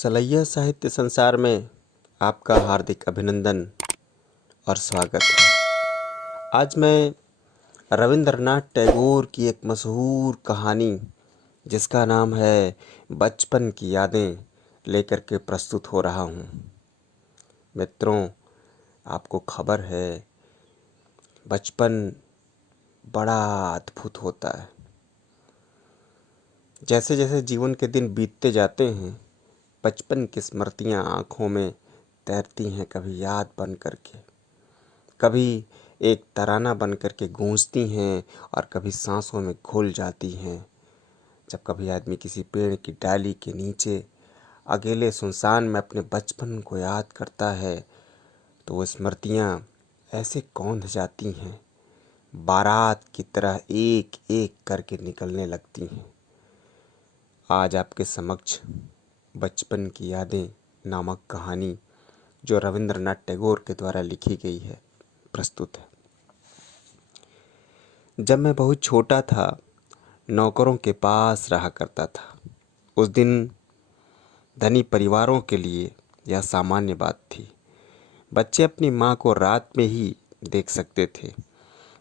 सलैया साहित्य संसार में आपका हार्दिक अभिनंदन और स्वागत है। आज मैं रविंद्रनाथ टैगोर की एक मशहूर कहानी जिसका नाम है बचपन की यादें लेकर के प्रस्तुत हो रहा हूँ। मित्रों, आपको खबर है बचपन बड़ा अद्भुत होता है। जैसे जैसे जीवन के दिन बीतते जाते हैं, बचपन की स्मृतियाँ आँखों में तैरती हैं, कभी याद बन करके, कभी एक तराना बन करके गूंजती हैं और कभी सांसों में घुल जाती हैं। जब कभी आदमी किसी पेड़ की डाली के नीचे अकेले सुनसान में अपने बचपन को याद करता है तो वो स्मृतियाँ ऐसे कौंध जाती हैं, बारात की तरह एक एक करके निकलने लगती हैं। आज आपके समक्ष बचपन की यादें नामक कहानी जो रविंद्रनाथ टैगोर के द्वारा लिखी गई है प्रस्तुत है। जब मैं बहुत छोटा था, नौकरों के पास रहा करता था। उस दिन धनी परिवारों के लिए यह सामान्य बात थी। बच्चे अपनी माँ को रात में ही देख सकते थे।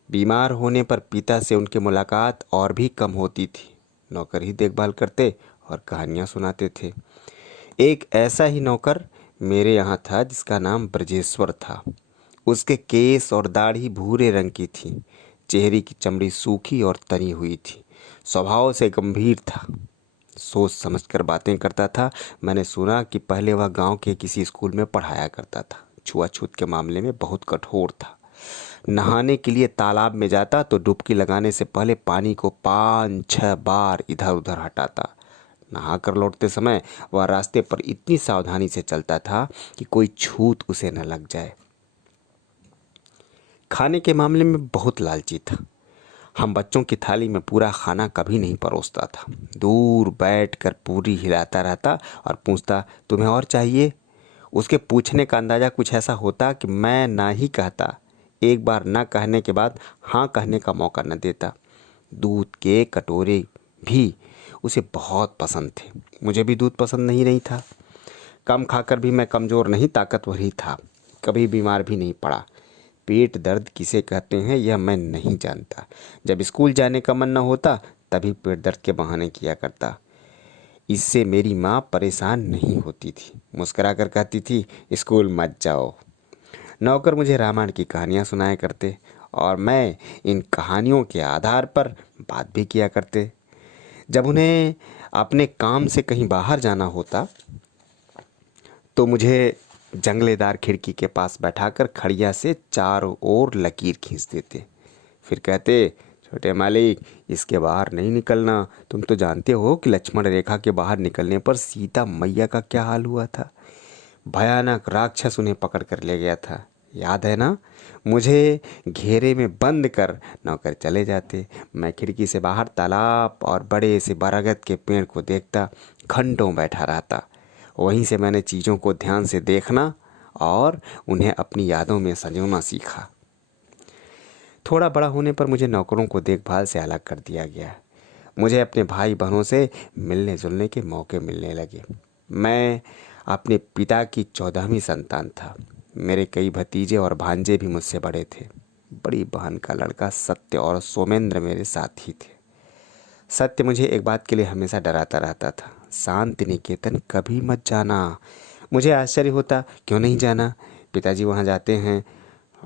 बीमार होने पर पिता से उनकी मुलाकात और भी कम होती थी। नौकर ही देखभाल करते और कहानियाँ सुनाते थे। एक ऐसा ही नौकर मेरे यहाँ था जिसका नाम ब्रजेश्वर था। उसके केस और दाढ़ी भूरे रंग की थी। चेहरे की चमड़ी सूखी और तनी हुई थी। स्वभाव से गंभीर था। सोच समझकर बातें करता था। मैंने सुना कि पहले वह गांव के किसी स्कूल में पढ़ाया करता था। छुआछूत के मामले में बहुत कठोर था। नहाने के लिए तालाब में जाता तो डुबकी लगाने से पहले पानी को 5-6 बार इधर उधर हटाता। नहा कर लौटते समय वह रास्ते पर इतनी सावधानी से चलता था कि कोई छूत उसे न लग जाए। खाने के मामले में बहुत लालची था। हम बच्चों की थाली में पूरा खाना कभी नहीं परोसता था। दूर बैठकर पूरी हिलाता रहता और पूछता, तुम्हें और चाहिए? उसके पूछने का अंदाजा कुछ ऐसा होता कि मैं ना ही कहता। एक बार ना कहने के बाद हाँ कहने का मौका न देता। दूध के कटोरे भी उसे बहुत पसंद थे। मुझे भी दूध पसंद नहीं था। कम खाकर भी मैं कमज़ोर नहीं, ताकतवर ही था। कभी बीमार भी नहीं पड़ा। पेट दर्द किसे कहते हैं यह मैं नहीं जानता। जब स्कूल जाने का मन न होता तभी पेट दर्द के बहाने किया करता। इससे मेरी माँ परेशान नहीं होती थी। मुस्कुरा कर कहती थी, स्कूल मत जाओ। नौकर मुझे रामायण की कहानियाँ सुनाया करते और मैं इन कहानियों के आधार पर बात भी किया करते। जब उन्हें अपने काम से कहीं बाहर जाना होता तो मुझे जंगलेदार खिड़की के पास बैठाकर खड़िया से चारों ओर लकीर खींच देते। फिर कहते, छोटे मालिक, इसके बाहर नहीं निकलना। तुम तो जानते हो कि लक्ष्मण रेखा के बाहर निकलने पर सीता मैया का क्या हाल हुआ था। भयानक राक्षस उन्हें पकड़ कर ले गया था, याद है ना? मुझे घेरे में बंद कर नौकर चले जाते। मैं खिड़की से बाहर तालाब और बड़े से बरगद के पेड़ को देखता, घंटों बैठा रहता। वहीं से मैंने चीज़ों को ध्यान से देखना और उन्हें अपनी यादों में संजोना सीखा। थोड़ा बड़ा होने पर मुझे नौकरों को देखभाल से अलग कर दिया गया। मुझे अपने भाई बहनों से मिलने जुलने के मौके मिलने लगे। मैं अपने पिता की 14वीं संतान था। मेरे कई भतीजे और भांजे भी मुझसे बड़े थे। बड़ी बहन का लड़का सत्य और सोमेंद्र मेरे साथ ही थे। सत्य मुझे एक बात के लिए हमेशा डराता रहता था, शांति निकेतन कभी मत जाना। मुझे आश्चर्य होता, क्यों नहीं जाना? पिताजी वहाँ जाते हैं,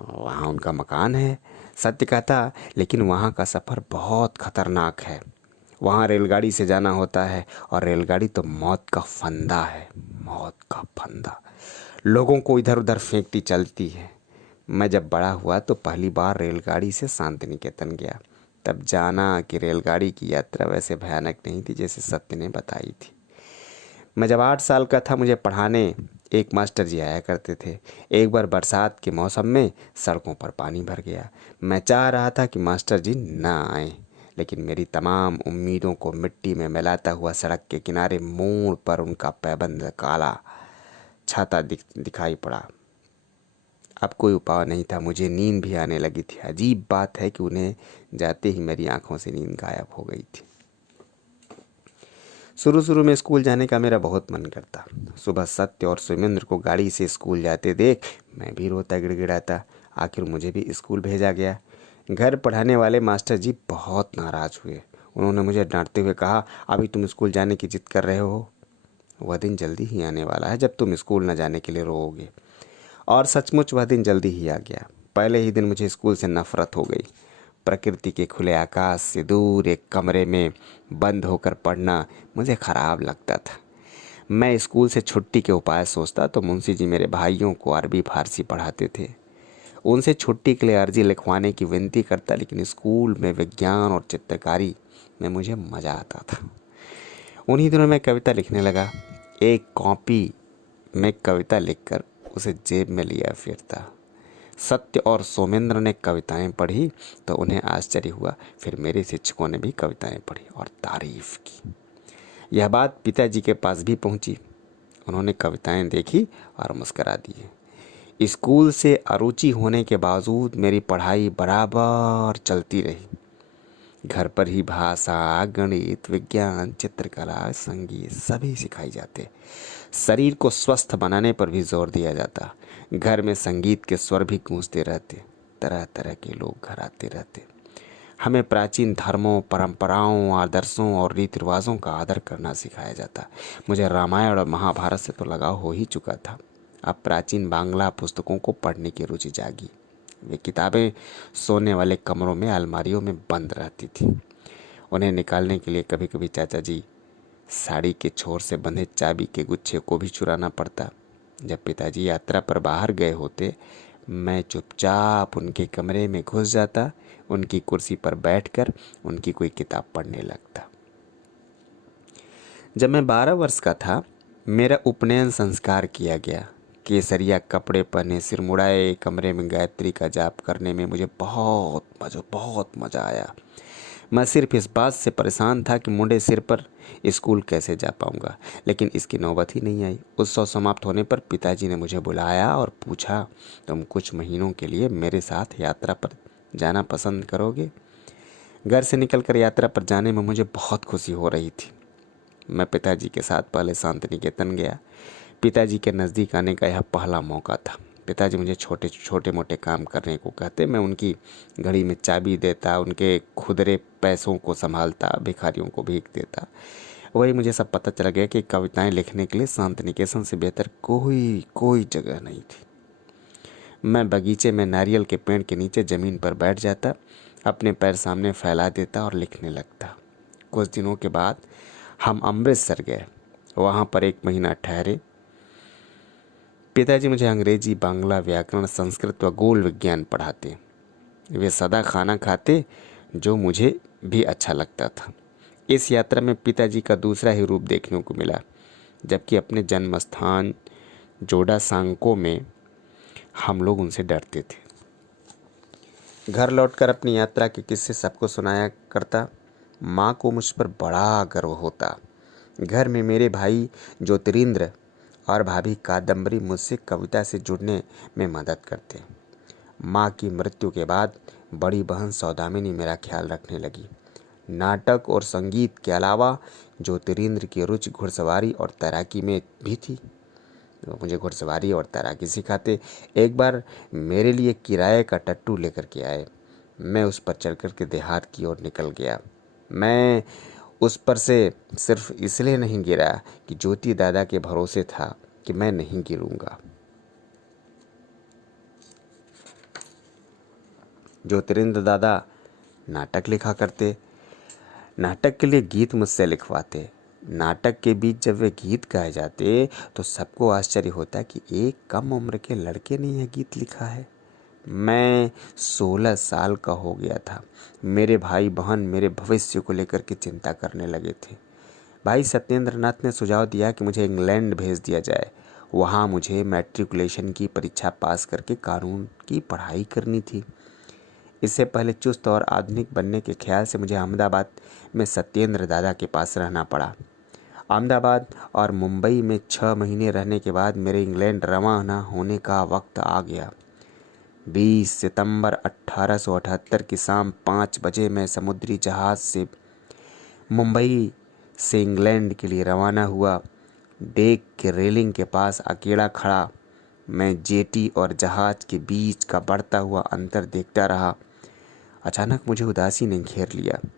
वहाँ उनका मकान है। सत्य कहता, लेकिन वहाँ का सफ़र बहुत खतरनाक है। वहाँ रेलगाड़ी से जाना होता है और रेलगाड़ी तो मौत का फंदा है, मौत का फंदा। लोगों को इधर उधर फेंकती चलती है। मैं जब बड़ा हुआ तो पहली बार रेलगाड़ी से शांति निकेतन गया। तब जाना कि रेलगाड़ी की यात्रा वैसे भयानक नहीं थी जैसे सत्य ने बताई थी। मैं जब 8 साल का था, मुझे पढ़ाने एक मास्टर जी आया करते थे। एक बार बरसात के मौसम में सड़कों पर पानी भर गया। मैं चाह रहा था कि मास्टर जी ना आए, लेकिन मेरी तमाम उम्मीदों को मिट्टी में मिलाता हुआ सड़क के किनारे मोड़ पर उनका पैबंद काला छाता दिखाई पड़ा। अब कोई उपाय नहीं था। मुझे नींद भी आने लगी थी। अजीब बात है कि उन्हें जाते ही मेरी आंखों से नींद गायब हो गई थी। शुरू शुरू में स्कूल जाने का मेरा बहुत मन करता। सुबह सत्य और सुमेंद्र को गाड़ी से स्कूल जाते देख मैं भी रोता गिड़गिड़ाता। आखिर मुझे भी स्कूल भेजा गया। घर पढ़ाने वाले मास्टर जी बहुत नाराज़ हुए। उन्होंने मुझे डांटते हुए कहा, अभी तुम स्कूल जाने की जिद कर रहे हो। वह दिन जल्दी ही आने वाला है जब तुम स्कूल न जाने के लिए रोओगे। और सचमुच वह दिन जल्दी ही आ गया। पहले ही दिन मुझे स्कूल से नफरत हो गई। प्रकृति के खुले आकाश से दूर एक कमरे में बंद होकर पढ़ना मुझे खराब लगता था। मैं स्कूल से छुट्टी के उपाय सोचता तो मुंशी जी मेरे भाइयों को अरबी फारसी पढ़ाते थे। उनसे छुट्टी के लिए अर्जी लिखवाने की विनती करता, लेकिन स्कूल में विज्ञान और चित्रकारी में मुझे मज़ा आता था। उन्हीं दिनों मैं कविता लिखने लगा। एक कॉपी में कविता लिखकर उसे जेब में लिया फिरता। सत्य और सोमेंद्र ने कविताएं पढ़ी तो उन्हें आश्चर्य हुआ। फिर मेरे शिक्षकों ने भी कविताएं पढ़ी और तारीफ की। यह बात पिताजी के पास भी पहुंची। उन्होंने कविताएं देखी और मुस्करा दिए। स्कूल से अरुचि होने के बावजूद मेरी पढ़ाई बराबर चलती रही। घर पर ही भाषा, गणित, विज्ञान, चित्रकला, संगीत सभी सिखाई जाते। शरीर को स्वस्थ बनाने पर भी जोर दिया जाता। घर में संगीत के स्वर भी गूंजते रहते। तरह तरह के लोग घर आते रहते। हमें प्राचीन धर्मों, परंपराओं, आदर्शों और रीति रिवाजों का आदर करना सिखाया जाता। मुझे रामायण और महाभारत से तो लगाव हो ही चुका था। अब प्राचीन बांग्ला पुस्तकों को पढ़ने की रुचि जागी। वे किताबें सोने वाले कमरों में अलमारियों में बंद रहती थी। उन्हें निकालने के लिए कभी कभी चाचा जी साड़ी के छोर से बंधे चाबी के गुच्छे को भी चुराना पड़ता। जब पिताजी यात्रा पर बाहर गए होते, मैं चुपचाप उनके कमरे में घुस जाता, उनकी कुर्सी पर बैठकर उनकी कोई किताब पढ़ने लगता। जब मैं 12 वर्ष का था, मेरा उपनयन संस्कार किया गया। केसरिया कपड़े पहने, सिर मुड़ाए, कमरे में गायत्री का जाप करने में मुझे बहुत मज़ा आया। मैं सिर्फ इस बात से परेशान था कि मुंडे सिर पर स्कूल कैसे जा पाऊंगा, लेकिन इसकी नौबत ही नहीं आई। उत्सव समाप्त होने पर पिताजी ने मुझे बुलाया और पूछा, तुम कुछ महीनों के लिए मेरे साथ यात्रा पर जाना पसंद करोगे? घर से निकलकर यात्रा पर जाने में मुझे बहुत खुशी हो रही थी। मैं पिताजी के साथ पहले शांतिनिकेतन गया। पिताजी के नज़दीक आने का यह पहला मौका था। पिताजी मुझे छोटे मोटे काम करने को कहते। मैं उनकी घड़ी में चाबी देता, उनके खुदरे पैसों को संभालता, भिखारियों को भीख देता। वही मुझे सब पता चल गया कि कविताएं लिखने के लिए शांतिनिकेतन से बेहतर कोई जगह नहीं थी। मैं बगीचे में नारियल के पेड़ के नीचे ज़मीन पर बैठ जाता, अपने पैर सामने फैला देता और लिखने लगता। कुछ दिनों के बाद हम अमृतसर गए। वहाँ पर 1 महीना ठहरे। पिताजी मुझे अंग्रेजी, बांग्ला, व्याकरण, संस्कृत व गोल विज्ञान पढ़ाते। वे सादा खाना खाते, जो मुझे भी अच्छा लगता था। इस यात्रा में पिताजी का दूसरा ही रूप देखने को मिला। जबकि अपने जन्म स्थान जोड़ा सांको में हम लोग उनसे डरते थे। घर लौटकर अपनी यात्रा के किस्से सबको सुनाया करता। माँ को मुझ पर बड़ा गर्व होता। घर में मेरे भाई ज्योतिरिंद्र और भाभी कादम्बरी मुझसे कविता से जुड़ने में मदद करते। माँ की मृत्यु के बाद बड़ी बहन सौदामिनी मेरा ख्याल रखने लगी। नाटक और संगीत के अलावा ज्योतिरिंद्र की रुचि घुड़सवारी और तैराकी में भी थी। वो मुझे घुड़सवारी और तैराकी सिखाते। एक बार मेरे लिए किराए का टट्टू लेकर के आए। मैं उस पर चढ़ कर के देहात की ओर निकल गया। मैं उस पर से सिर्फ इसलिए नहीं गिरा कि ज्योति दादा के भरोसे था कि मैं नहीं गिरूंगा। ज्योतिरिंद्र दादा नाटक लिखा करते। नाटक के लिए गीत मुझसे लिखवाते। नाटक के बीच जब वे गीत गाए जाते तो सबको आश्चर्य होता कि एक कम उम्र के लड़के ने यह गीत लिखा है। मैं 16 साल का हो गया था। मेरे भाई बहन मेरे भविष्य को लेकर के चिंता करने लगे थे। भाई सत्येंद्र नाथ ने सुझाव दिया कि मुझे इंग्लैंड भेज दिया जाए। वहाँ मुझे मैट्रिकुलेशन की परीक्षा पास करके कानून की पढ़ाई करनी थी। इससे पहले चुस्त और आधुनिक बनने के ख्याल से मुझे अहमदाबाद में सत्येंद्र दादा के पास रहना पड़ा। अहमदाबाद और मुंबई में 6 महीने रहने के बाद मेरे इंग्लैंड रवाना होने का वक्त आ गया। 20 सितंबर 1878 की शाम 5 बजे मैं समुद्री जहाज़ से मुंबई से इंग्लैंड के लिए रवाना हुआ। डेक के रेलिंग के पास अकेला खड़ा मैं जेटी और जहाज के बीच का बढ़ता हुआ अंतर देखता रहा। अचानक मुझे उदासी ने घेर लिया।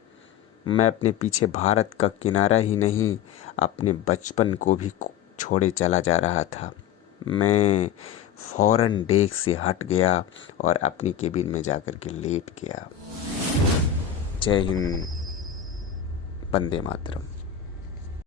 मैं अपने पीछे भारत का किनारा ही नहीं, अपने बचपन को भी छोड़े चला जा रहा था। मैं फौरन डेक से हट गया और अपनी केबिन में जाकर के लेट गया। जय हिंद, वंदे मातरम।